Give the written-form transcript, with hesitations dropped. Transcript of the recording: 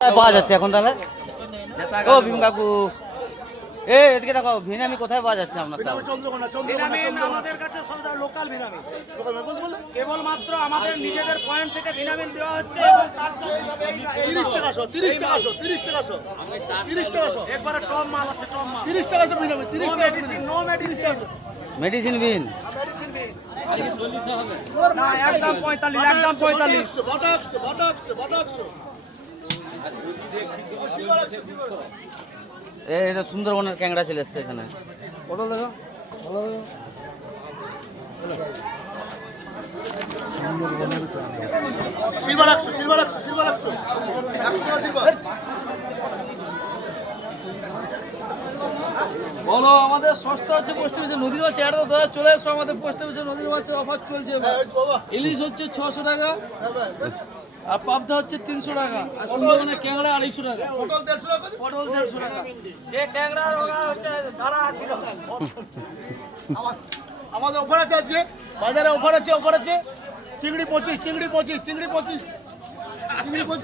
পাওয়া যাচ্ছে এখন তাহলে? ও ভীম কাকু, এদিকে দেখো, ভিনামি কোথায় পাওয়া যাচ্ছে আপনার? আমাদের কাছে সব লোকাল ভিটামিন, কেবলমাত্র আমাদের নিজেদের পয়েন্ট থেকে ভিটামিন দেওয়া হচ্ছে। 30 টাকা 30 টাকা 30 টাকা 30 টাকা একবারে টপ মাল আছে, টপ মাল। 30 টাকা ভিটামিন, 30 টাকা নো মেডিসিন, মেডিসিন বিন মেডিসিন বিন না, একদম 45, একদম 45। এই তো সুন্দরবনের ক্যাংড়া চলে এসছে এখানে। পটল দেখো, ভালো দেখো। সিলভার 100, সিলভার 100, সিলভার 100, 100 টাকা সিলভার। বলো, আমাদের সস্তা হচ্ছে পোস্ট অফিসে নদীর মাছ। এর দাদা চলে এসো, আমাদের পোস্ট অফিসে নদীর মাছের অফার চলছে। ইলিশ হচ্ছে 600 টাকা, আর পাবদা হচ্ছে 300 টাকা, আর সুন্দরবনের ক্যাংড়া 250 টাকা, পটল 150 টাকা। পটল 150 টাকা। যে ট্যাংরা ওরা হচ্ছে ধারা ছিল। আমাদের অফার আছে আজকে বাজারে, অফার আছে, চিংড়ি 25, চিংড়ি 25, চিংড়ি 25, চিংড়ি 25।